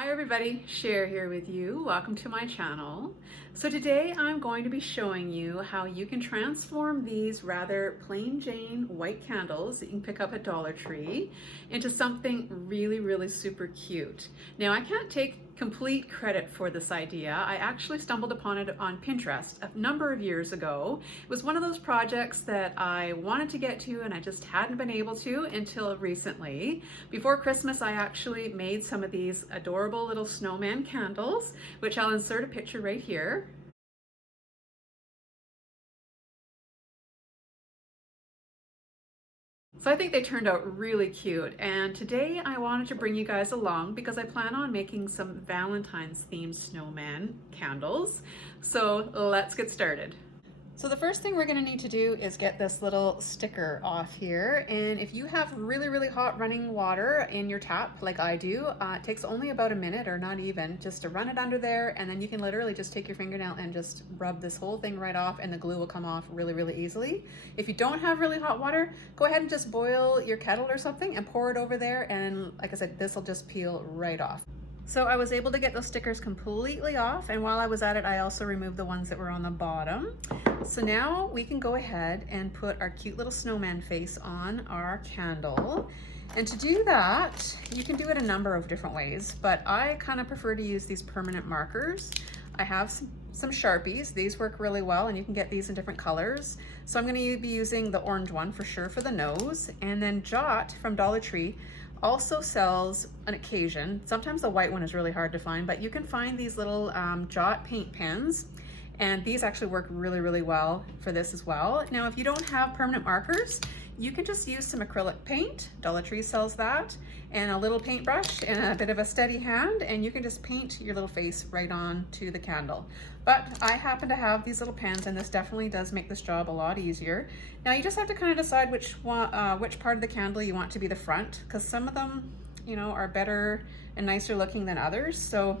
Hi everybody, Cher here with you. Welcome to my channel. So today I'm going to be showing you how you can transform these rather plain Jane white candles that you can pick up at Dollar Tree into something really super cute. Now I can't take complete credit for this idea. I actually stumbled upon it on Pinterest a number of years ago. It was one of those projects that I wanted to get to and I just hadn't been able to until recently. Before Christmas I actually made some of these adorable little snowman candles, which I'll insert a picture right here. So I think they turned out really cute, and today I wanted to bring you guys along because I plan on making some Valentine's themed snowman candles. So let's get started. So the first thing we're going to need to do is get this little sticker off here, and if you have really hot running water in your tap like I do, it takes only about a minute or not even just to run it under there, and then you can literally just take your fingernail and just rub this whole thing right off and the glue will come off really easily. If you don't have really hot water, go ahead and just boil your kettle or something and pour it over there, and like I said, this will just peel right off. So I was able to get those stickers completely off, and while I was at it I also removed the ones that were on the bottom. So now we can go ahead and put our cute little snowman face on our candle. And to do that, you can do it a number of different ways, but I kind of prefer to use these permanent markers. I have some Sharpies. These work really well, and you can get these in different colors. So I'm going to be using the orange one for sure for the nose, and then Jot from Dollar Tree also sells an occasion. Sometimes the white one is really hard to find, but you can find these little Jot paint pens, and these actually work really well for this as well. Now if you don't have permanent markers, you can just use some acrylic paint. Dollar Tree sells that, and a little paintbrush and a bit of a steady hand, and you can just paint your little face right on to the candle. But I happen to have these little pens, and this definitely does make this job a lot easier. Now you just have to kind of decide which part of the candle you want to be the front, because some of them, you know, are better and nicer looking than others. So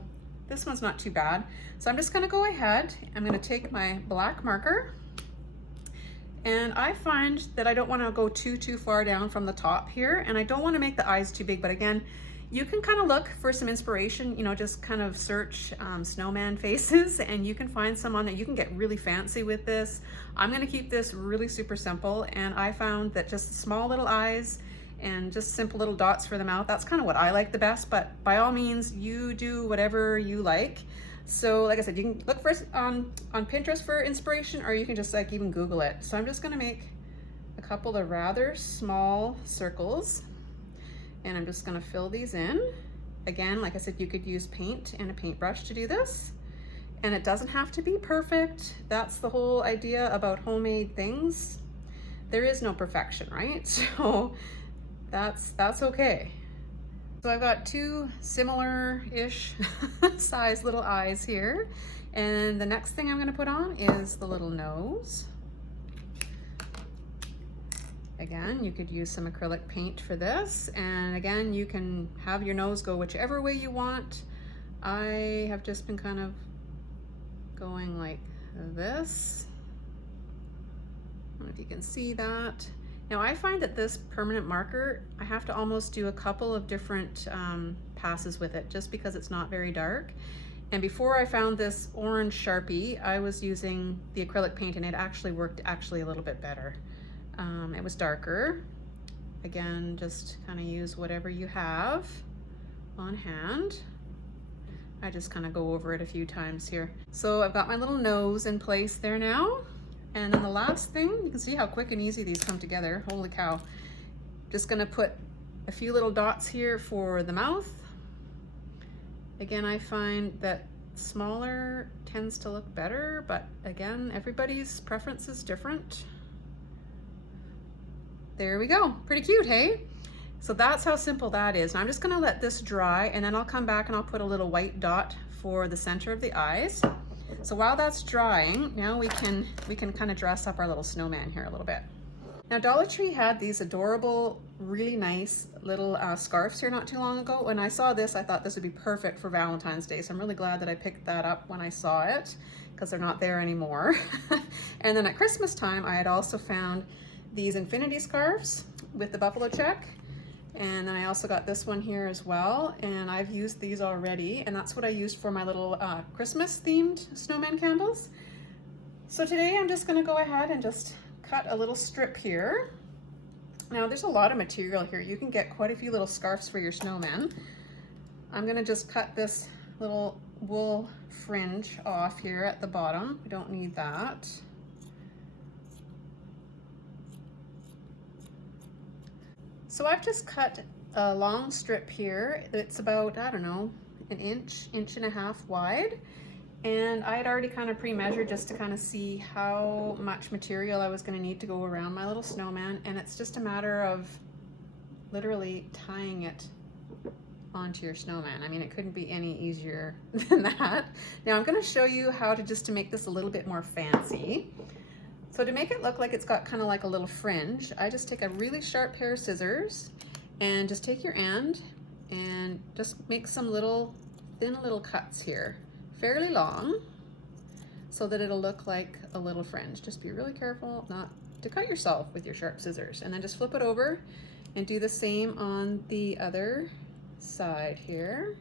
this one's not too bad. So I'm just going to go ahead. I'm going to take my black marker, and I find that I don't want to go too far down from the top here, and I don't want to make the eyes too big, but again, you can kind of look for some inspiration, you know, just kind of search snowman faces, and you can find some on there. You can get really fancy with this. I'm going to keep this really super simple, and I found that just small little eyes and just simple little dots for the mouth, that's kind of what I like the best, but by all means, you do whatever you like. So like I said, you can look first on Pinterest for inspiration, or you can just like even Google it. So I'm just going to make a couple of rather small circles, and I'm just going to fill these in. Again, like I said, you could use paint and a paintbrush to do this, and it doesn't have to be perfect. That's the whole idea about homemade things. There is no perfection, right? So that's okay. So I've got two similar-ish size little eyes here, and the next thing I'm going to put on is the little nose. Again, you could use some acrylic paint for this, and again, you can have your nose go whichever way you want. I have just been kind of going like this. I don't know if you can see that. Now I find that this permanent marker, I have to almost do a couple of different passes with it just because it's not very dark. And before I found this orange Sharpie, I was using the acrylic paint, and it actually worked a little bit better. It was darker. Again, just kind of use whatever you have on hand. I just kind of go over it a few times here. So I've got my little nose in place there now. And then the last thing, you can see how quick and easy these come together. Holy cow. Just gonna put a few little dots here for the mouth. Again, I find that smaller tends to look better, but again, everybody's preference is different. There we go, pretty cute, hey? So that's how simple that is. Now I'm just gonna let this dry, and then I'll come back and I'll put a little white dot for the center of the eyes. So while that's drying, now we can kind of dress up our little snowman here a little bit. Now Dollar Tree had these adorable, really nice little scarves here not too long ago. When I saw this, I thought this would be perfect for Valentine's Day. So I'm really glad that I picked that up when I saw it, because they're not there anymore. And then at Christmas time, I had also found these infinity scarves with the buffalo check. And then I also got this one here as well, and I've used these already, and that's what I used for my little Christmas themed snowman candles. So today I'm just gonna go ahead and just cut a little strip here. Now there's a lot of material here. You can get quite a few little scarves for your snowman. I'm gonna just cut this little wool fringe off here at the bottom. We don't need that. So I've just cut a long strip here. It's about, I don't know, an inch, inch and a half wide. And I had already kind of pre-measured just to kind of see how much material I was going to need to go around my little snowman. And it's just a matter of literally tying it onto your snowman. I mean, it couldn't be any easier than that. Now I'm going to show you how to make this a little bit more fancy. So to make it look like it's got kind of like a little fringe, I just take a really sharp pair of scissors and just take your end and just make some little thin little cuts here, fairly long, so that it'll look like a little fringe. Just be really careful not to cut yourself with your sharp scissors, and then just flip it over and do the same on the other side here,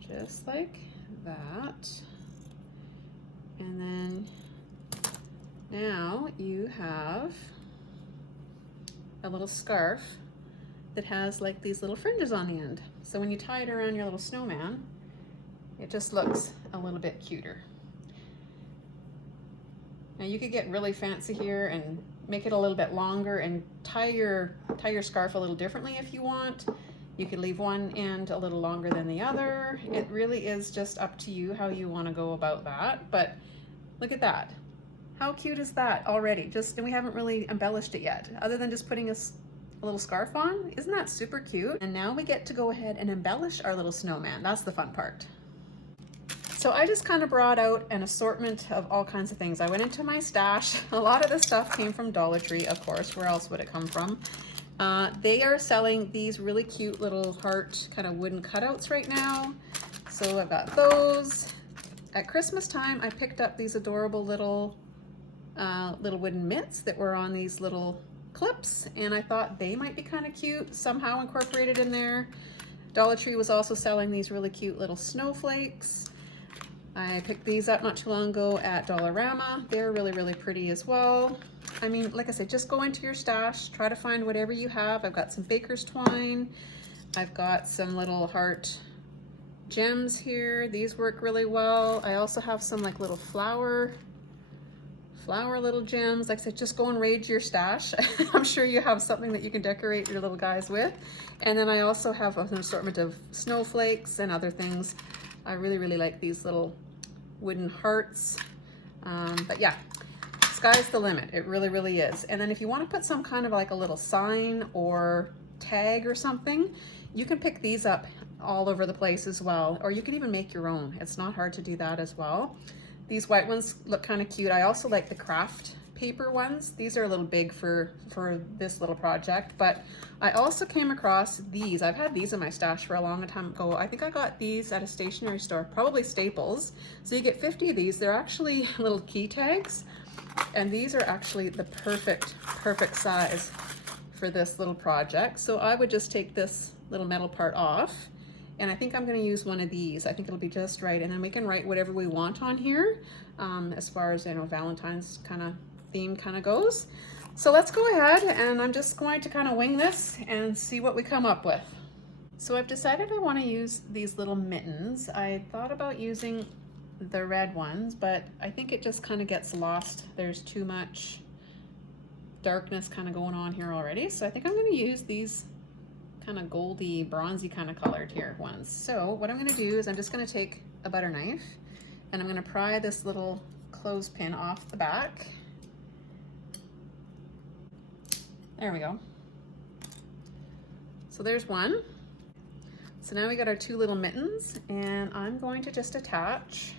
just like that. And then now you have a little scarf that has like these little fringes on the end. So when you tie it around your little snowman, it just looks a little bit cuter. Now you could get really fancy here and make it a little bit longer and tie your scarf a little differently if you want. You could leave one end a little longer than the other. It really is just up to you how you want to go about that. But look at that. How cute is that already? And we haven't really embellished it yet, other than just putting a little scarf on. Isn't that super cute? And now we get to go ahead and embellish our little snowman. That's the fun part. So I just kind of brought out an assortment of all kinds of things. I went into my stash. A lot of this stuff came from Dollar Tree, of course. Where else would it come from? They are selling these really cute little heart kind of wooden cutouts right now. So I've got those. At Christmas time, I picked up these adorable little wooden mitts that were on these little clips, and I thought they might be kind of cute, somehow incorporated in there. Dollar Tree was also selling these really cute little snowflakes. I picked these up not too long ago at Dollarama. They're really, really pretty as well. I mean, like I said, just go into your stash, try to find whatever you have. I've got some baker's twine. I've got some little heart gems here. These work really well. I also have some like little flower little gems. Like I said, just go and raid your stash. I'm sure you have something that you can decorate your little guys with. And then I also have an assortment of snowflakes and other things. I really, really like these little wooden hearts. But yeah, sky's the limit. It really, really is. And then if you want to put some kind of like a little sign or tag or something, you can pick these up all over the place as well. Or you can even make your own. It's not hard to do that as well. These white ones look kind of cute. I also like the craft paper ones. These are a little big for this little project, but I also came across these. I've had these in my stash for a long time ago. I think I got these at a stationery store, probably Staples. So you get 50 of these. They're actually little key tags, and these are actually the perfect size for this little project. So I would just take this little metal part off, and I think I'm going to use one of these. I think it'll be just right, and then we can write whatever we want on here, as far as, you know, Valentine's kind of theme kind of goes. So let's go ahead, and I'm just going to kind of wing this and see what we come up with. So I've decided I want to use these little mittens. I thought about using the red ones, but I think it just kind of gets lost. There's too much darkness kind of going on here already. So I think I'm going to use these kind of goldy, bronzy kind of colored here ones. So what I'm going to do is I'm just going to take a butter knife, and I'm going to pry this little clothespin off the back. There we go. So there's one. So now we got our two little mittens, and I'm going to just attach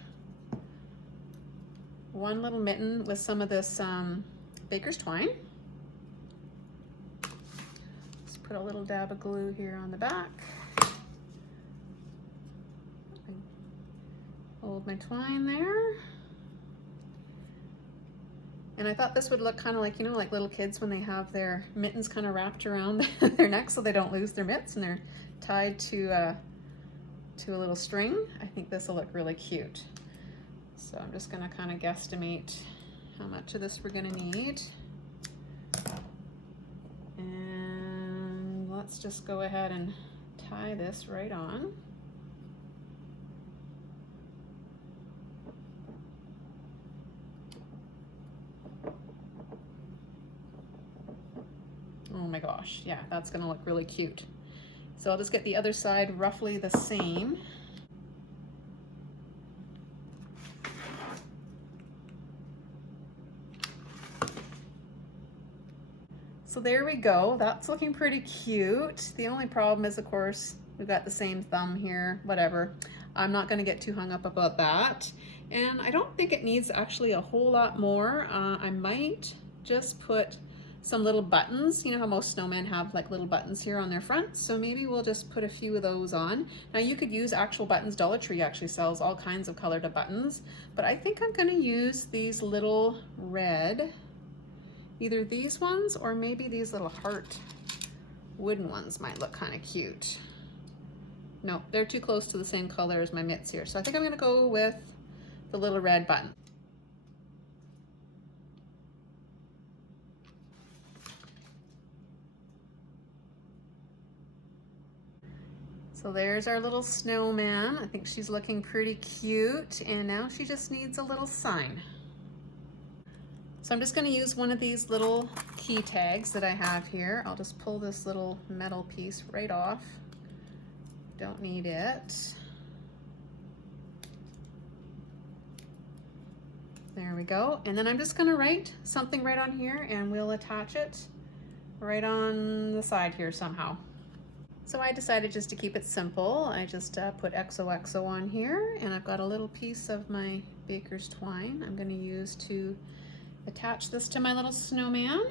one little mitten with some of this baker's twine. Put a little dab of glue here on the back. Hold my twine there. And I thought this would look kind of like, you know, like little kids when they have their mittens kind of wrapped around their neck so they don't lose their mitts and they're tied to a little string. I think this will look really cute. So I'm just gonna kind of guesstimate how much of this we're gonna need. And let's just go ahead and tie this right on. Oh my gosh, yeah, that's gonna look really cute. So I'll just get the other side roughly the same. So there we go, that's looking pretty cute. The only problem is, of course, we've got the same thumb here, whatever. I'm not gonna get too hung up about that. And I don't think it needs actually a whole lot more. I might just put some little buttons. You know how most snowmen have like little buttons here on their front, so maybe we'll just put a few of those on. Now you could use actual buttons. Dollar Tree actually sells all kinds of colored buttons, but I think I'm going to use these little red, either these ones or maybe these little heart wooden ones might look kind of cute. No, they're too close to the same color as my mitts here, so I think I'm going to go with the little red button. So there's our little snowman. I think she's looking pretty cute, and now she just needs a little sign. So I'm just going to use one of these little key tags that I have here. I'll just pull this little metal piece right off. Don't need it. There we go. And then I'm just going to write something right on here, and we'll attach it right on the side here somehow. So I decided just to keep it simple. I just put XOXO on here, and I've got a little piece of my baker's twine I'm going to use to attach this to my little snowman.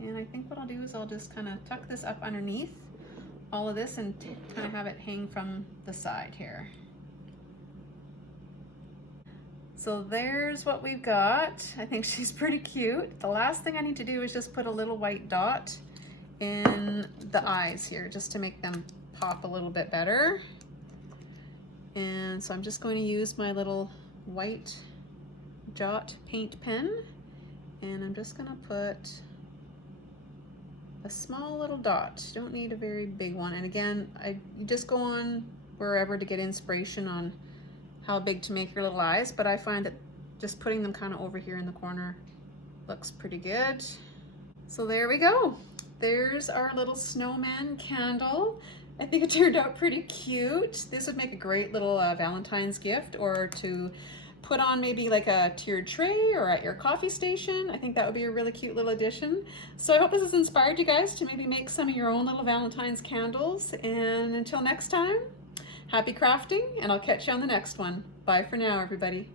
And I think what I'll do is I'll just kind of tuck this up underneath all of this and kind of have it hang from the side here. So there's what we've got. I think she's pretty cute. The last thing I need to do is just put a little white dot in the eyes here just to make them pop a little bit better. And so I'm just going to use my little white Jot paint pen, and I'm just going to put a small little dot. You don't need a very big one. And again, you just go on wherever to get inspiration on how big to make your little eyes, but I find that just putting them kind of over here in the corner looks pretty good. So there we go. There's our little snowman candle. I think it turned out pretty cute. This would make a great little Valentine's gift, or to put on maybe like a tiered tray or at your coffee station. I think that would be a really cute little addition. So I hope this has inspired you guys to maybe make some of your own little Valentine's candles. And until next time, happy crafting, and I'll catch you on the next one. Bye for now, everybody.